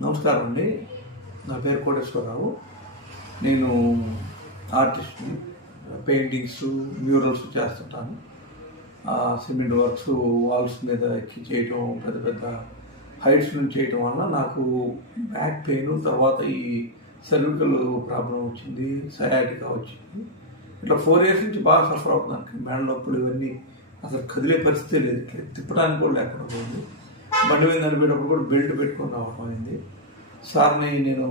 నమస్కారం అండి. నా పేరు కోటేశ్వరరావు. నేను ఆర్టిస్ట్ని. పెయింటింగ్స్, మ్యూరల్స్ చేస్తుంటాను. సిమెంట్ వర్క్స్ వాల్స్ మీద ఎక్కి చేయటం, పెద్ద పెద్ద హైట్స్ నుంచి చేయటం వల్ల నాకు బ్యాక్ పెయిన్, తర్వాత ఈ సర్వికల్ ప్రాబ్లం వచ్చింది, సయాటికా వచ్చింది. ఇట్లా 4 years నుంచి బాగా సఫర్ అవుతున్నాను. మెడ నొప్పులు ఇవన్నీ అసలు కదిలే పరిస్థితి లేదు. ఇట్లా తిప్పడానికి కూడా లేకుండా పోయింది. బండి మీద నడిపేటప్పుడు కూడా బెల్ట్ పెట్టుకొని రావడం అయింది. సార్ని నేను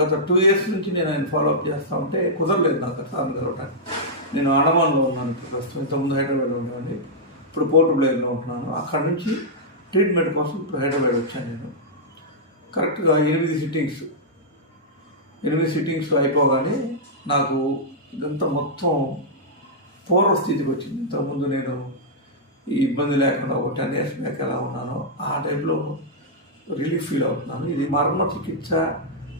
గత 2 years నుంచి నేను ఆయన ఫాలోఅప్ చేస్తూ ఉంటే కుదరలేదు నాకు సార్ని కలవటానికి. నేను అండమాన్లో ఉన్నాను ఇప్పుడు ప్రస్తుతం. ఇంతకుముందు హైదరాబాద్లో ఉన్నాను, ఇప్పుడు పోర్ట్ బ్లేర్లో ఉంటున్నాను. అక్కడి నుంచి ట్రీట్మెంట్ కోసం ఇప్పుడు హైదరాబాద్ వచ్చాను నేను. కరెక్ట్గా 8 సిట్టింగ్స్ అయిపోగానే నాకు ఇదంతా మొత్తం పూర్వస్థితికి వచ్చింది. ఇంతకుముందు నేను ఈ ఇబ్బంది లేకుండా ఒక 10 years బ్యాక్ ఎలా ఉన్నానో ఆ టైప్లో రిలీఫ్ ఫీల్ అవుతున్నాను. ఇది మరణ చికిత్స,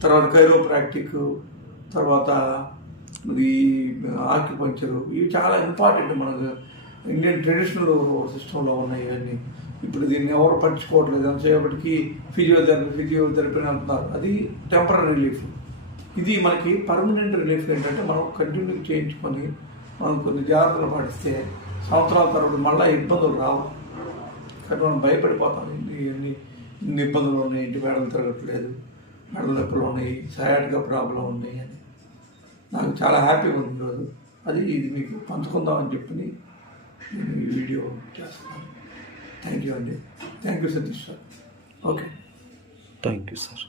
తర్వాత కైరోప్రాక్టిక్, తర్వాత ఈ ఆక్యుపంక్చరు, ఇవి చాలా ఇంపార్టెంట్ మనకు ఇండియన్ ట్రెడిషనల్ సిస్టంలో ఉన్నాయి ఇవన్నీ. ఇప్పుడు దీన్ని ఎవరు పట్టించుకోవట్లేదు. అంతసేపటికి ఫిజియోథెరపీ అని అంటున్నారు. అది టెంపరీ రిలీఫ్. ఇది మనకి పర్మనెంట్ రిలీఫ్ ఏంటంటే మనం కంటిన్యూ చేయించుకొని మనం కొన్ని జాగ్రత్తలు పాటిస్తే సంవత్సరాల తర్వాత మళ్ళీ ఇబ్బందులు రావు. కానీ మనం భయపడిపోతాం. ఇన్ని ఇబ్బందులు ఉన్నాయి, ఇంటి మేడలు తిరగట్లేదు, మెడల నొప్పులు ఉన్నాయి, సయాటికా ప్రాబ్లం ఉన్నాయి అని నాకు చాలా హ్యాపీగా ఉంది ఈరోజు. ఇది మీకు పంచుకుందామని చెప్పి నేను ఈ వీడియో చేస్తున్నాను. థ్యాంక్ యూ అండి. Thank you Satish sir. Okay, thank you sir.